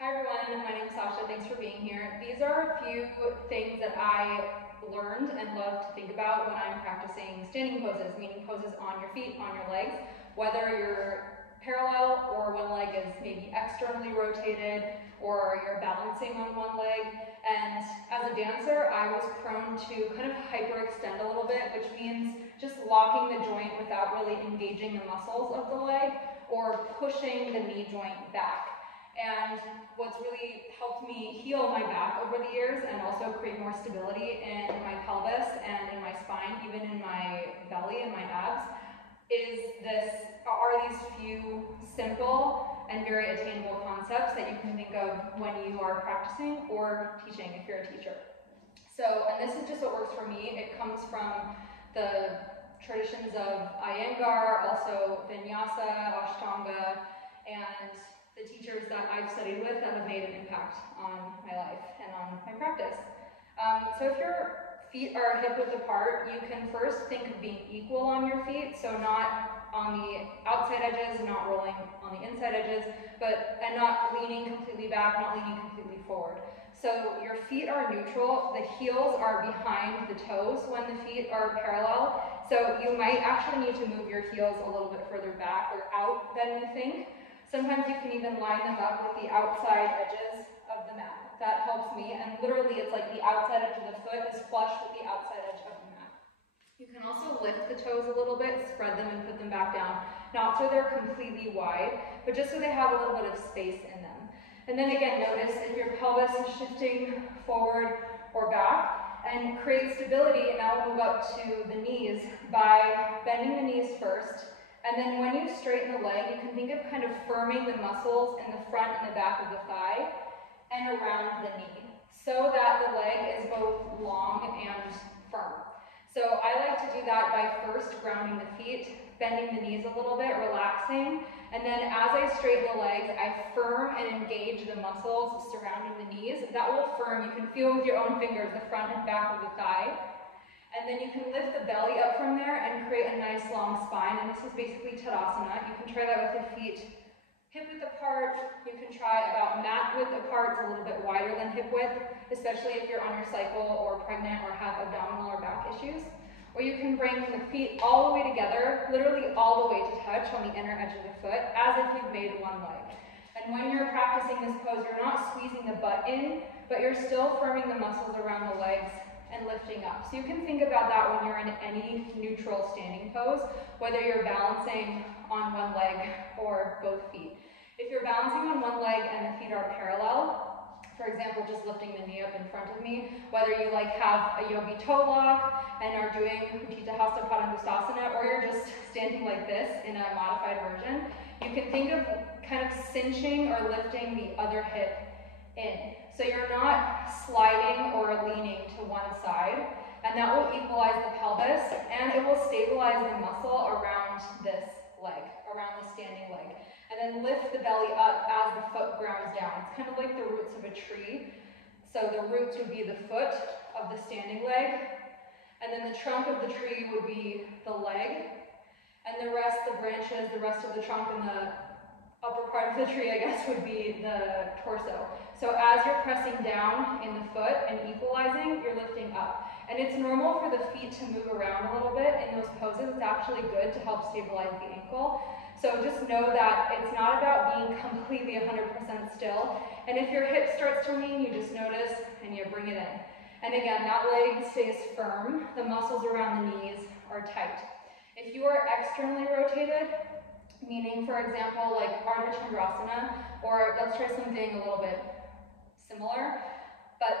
Hi everyone, my name is Sasha. Thanks for being here. These are a few things that I learned and love to think about when I'm practicing standing poses, meaning poses on your feet, on your legs, whether you're parallel or one leg is maybe externally rotated or you're balancing on one leg. And as a dancer, I was prone to kind of hyperextend a little bit, which means just locking the joint without really engaging the muscles of the leg or pushing the knee joint back. And what's really helped me heal my back over the years and also create more stability in my pelvis and in my spine, even in my belly and my abs, are these few simple and very attainable concepts that you can think of when you are practicing or teaching if you're a teacher. So, and this is just what works for me. It comes from the traditions of Iyengar, also Vinyasa, Ashtanga, and the teachers that I've studied with that have made an impact on my life and on my practice. So if your feet are hip-width apart, you can first think of being equal on your feet, so not on the outside edges, not rolling on the inside edges, and not leaning completely back, not leaning completely forward. So your feet are neutral, the heels are behind the toes when the feet are parallel, so you might actually need to move your heels a little bit further back or out than you think. Sometimes you can even line them up with the outside edges of the mat. That helps me, and literally it's like the outside edge of the foot is flush with the outside edge of the mat. You can also lift the toes a little bit, spread them and put them back down. Not so they're completely wide, but just so they have a little bit of space in them. And then again, notice if your pelvis is shifting forward or back, and create stability, and now we'll move up to the knees by bending the knees first. And then when you straighten the leg, you can think of kind of firming the muscles in the front and the back of the thigh and around the knee so that the leg is both long and firm. So I like to do that by first grounding the feet, bending the knees a little bit, relaxing, and then as I straighten the legs, I firm and engage the muscles surrounding the knees. That will firm, you can feel with your own fingers the front and back of the thigh. And then you can lift the belly up from there and create a nice long spine. And this is basically Tadasana. You can try that with the feet hip width apart. You can try about mat width apart. It's a little bit wider than hip width, especially if you're on your cycle or pregnant or have abdominal or back issues. Or you can bring the feet all the way together, literally all the way to touch on the inner edge of the foot, as if you've made one leg. And when you're practicing this pose, you're not squeezing the butt in, but you're still firming the muscles around the legs and lifting up. So you can think about that when you're in any neutral standing pose, whether you're balancing on one leg or both feet. If you're balancing on one leg and the feet are parallel, for example, just lifting the knee up in front of me, whether you have a yogi toe lock and are doing Utthita Hasta Padangusthasana, or you're just standing like this in a modified version, you can think of kind of cinching or lifting the other hip in. So you're not sliding or leaning to one side, and that will equalize the pelvis, and it will stabilize the muscle around this leg, around the standing leg. And then lift the belly up as the foot grounds down. It's kind of like the roots of a tree. So the roots would be the foot of the standing leg, and then the trunk of the tree would be the leg, and the rest, the branches, the rest of the trunk and the upper part of the tree, I guess, would be the torso. So as you're pressing down in the foot and equalizing, you're lifting up. And it's normal for the feet to move around a little bit in those poses. It's actually good to help stabilize the ankle. So just know that it's not about being completely 100% still. And if your hip starts to lean, you just notice and you bring it in. And again, that leg stays firm. The muscles around the knees are tight. If you are externally rotated, meaning, for example, like Ardha Chandrasana, or let's try something a little bit similar, but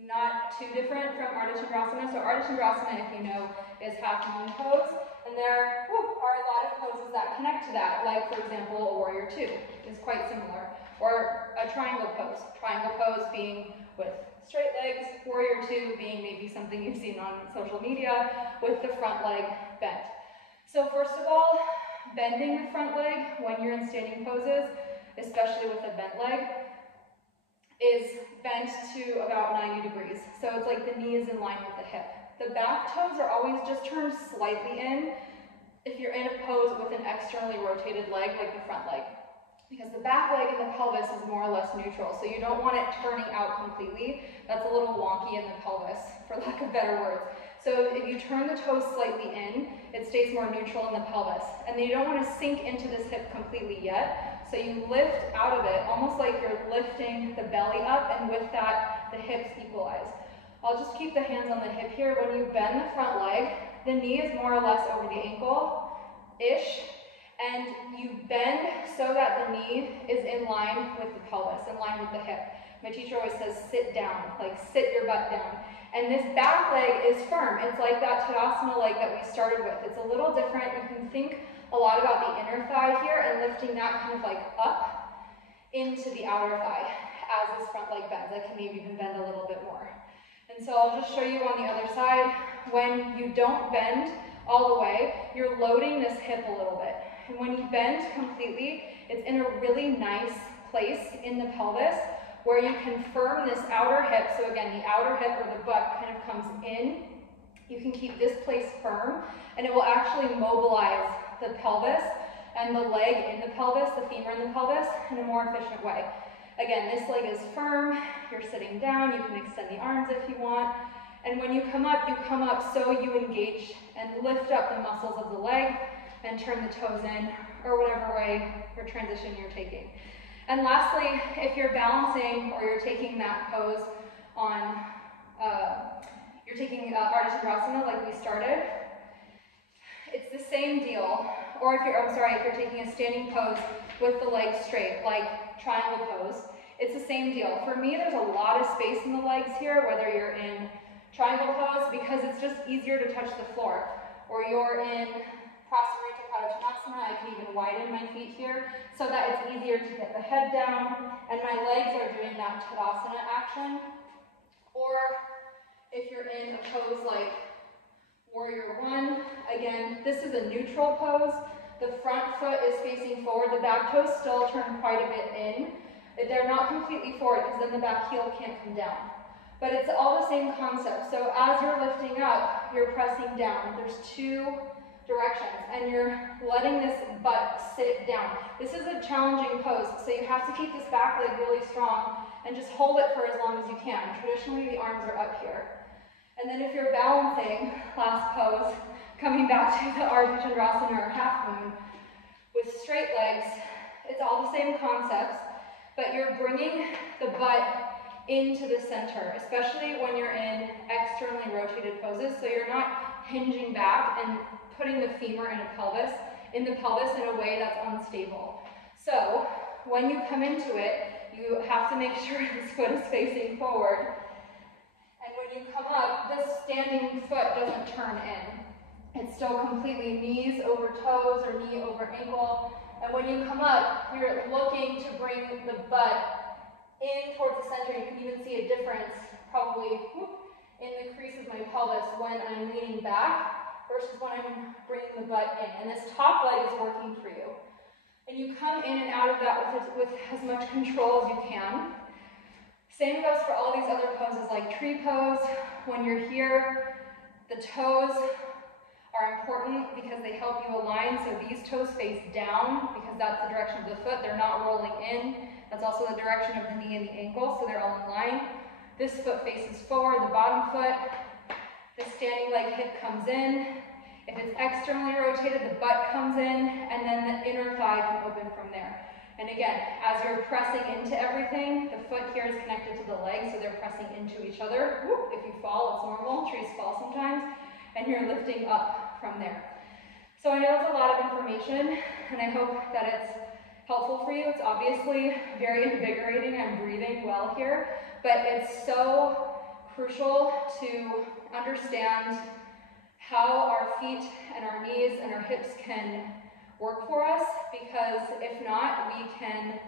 not too different from Ardha Chandrasana. So Ardha Chandrasana, if you know, is half moon pose, and there are a lot of poses that connect to that, like, for example, a warrior two is quite similar, or a triangle pose being with straight legs, warrior two being maybe something you've seen on social media with the front leg bent. So first of all, bending the front leg when you're in standing poses, especially with a bent leg, is bent to about 90 degrees. So it's like the knee is in line with the hip. The back toes are always just turned slightly in if you're in a pose with an externally rotated leg, like the front leg. because the back leg and the pelvis is more or less neutral, so you don't want it turning out completely. That's a little wonky in the pelvis, for lack of better words. So if you turn the toes slightly in, it stays more neutral in the pelvis. And then you don't want to sink into this hip completely yet, so you lift out of it, almost like you're lifting the belly up, and with that, the hips equalize. I'll just keep the hands on the hip here. When you bend the front leg, the knee is more or less over the ankle-ish, and you bend so that the knee is in line with the pelvis, in line with the hip. My teacher always says, sit down, like sit your butt down. And this back leg is firm. It's like that Tadasana leg that we started with. It's a little different. You can think a lot about the inner thigh here and lifting that kind of like up into the outer thigh as this front leg bends. I can maybe even bend a little bit more. And so I'll just show you on the other side. When you don't bend all the way, you're loading this hip a little bit. And when you bend completely, it's in a really nice place in the pelvis where you can firm this outer hip. So again, the outer hip or the butt kind of comes in. You can keep this place firm, and it will actually mobilize the pelvis and the leg in the pelvis, the femur in the pelvis, in a more efficient way. Again, this leg is firm. You're sitting down. You can extend the arms if you want. And when you come up so you engage and lift up the muscles of the leg and turn the toes in, or whatever way or transition you're taking. And lastly, if you're balancing or you're taking that pose on, you're taking Ardha Chandrasana like we started, it's the same deal. Or if you're taking a standing pose with the legs straight, like triangle pose, it's the same deal. For me, there's a lot of space in the legs here, whether you're in triangle pose, because it's just easier to touch the floor, or you're in Prasarita Padottanasana. I can even widen my feet here so that it's easier to get the head down and my legs are doing that Tadasana action. Or if you're in a pose like Warrior One, again, this is a neutral pose. The front foot is facing forward. The back toes still turn quite a bit in. They're not completely forward because then the back heel can't come down. But it's all the same concept. So as you're lifting up, you're pressing down. There's two directions, and you're letting this butt sit down. This is a challenging pose, so you have to keep this back leg really strong and just hold it for as long as you can. Traditionally, the arms are up here. And then if you're balancing, last pose, coming back to the Ardha Chandrasana or half moon, with straight legs, it's all the same concepts, but you're bringing the butt into the center, especially when you're in externally rotated poses, so you're not hinging back and putting the femur in the pelvis in a way that's unstable. So when you come into it, you have to make sure this foot is facing forward. And when you come up, this standing foot doesn't turn in. It's still completely knees over toes or knee over ankle. And when you come up, you're looking to bring the butt in towards the center. You can even see a difference probably in the crease of my pelvis when I'm leaning back versus when I'm bringing the butt in. And this top leg is working for you. And you come in and out of that with as much control as you can. Same goes for all these other poses like tree pose. When you're here, the toes are important because they help you align. So these toes face down because that's the direction of the foot. They're not rolling in. That's also the direction of the knee and the ankle, so they're all in line. This foot faces forward, the bottom foot. The standing leg hip comes in. If it's externally rotated, the butt comes in, and then the inner thigh can open from there. And again, as you're pressing into everything, the foot here is connected to the leg, so they're pressing into each other. If you fall, it's normal. Trees fall sometimes. And you're lifting up from there. So I know that's a lot of information, and I hope that it's helpful for you. It's obviously very invigorating. I'm breathing well here, but it's so crucial to understand how our feet and our knees and our hips can work for us, because if not, we can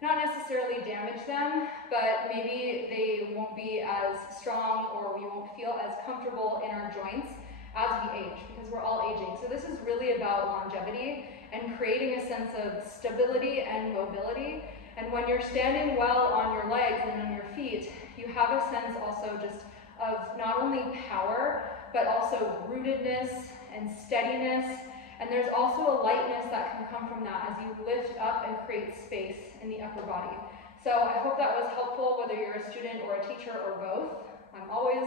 not necessarily damage them, but maybe they won't be as strong, or we won't feel as comfortable in our joints as we age, because we're all aging. So this is really about longevity and creating a sense of stability and mobility. And when you're standing well on your legs and on your feet, you have a sense also just of not only power, but also rootedness and steadiness And there's also a lightness that can come from that as you lift up and create space in the upper body. So I hope that was helpful, whether you're a student or a teacher or both. I'm always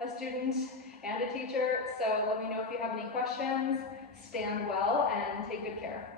a student and a teacher, so let me know if you have any questions. Stand well and take good care.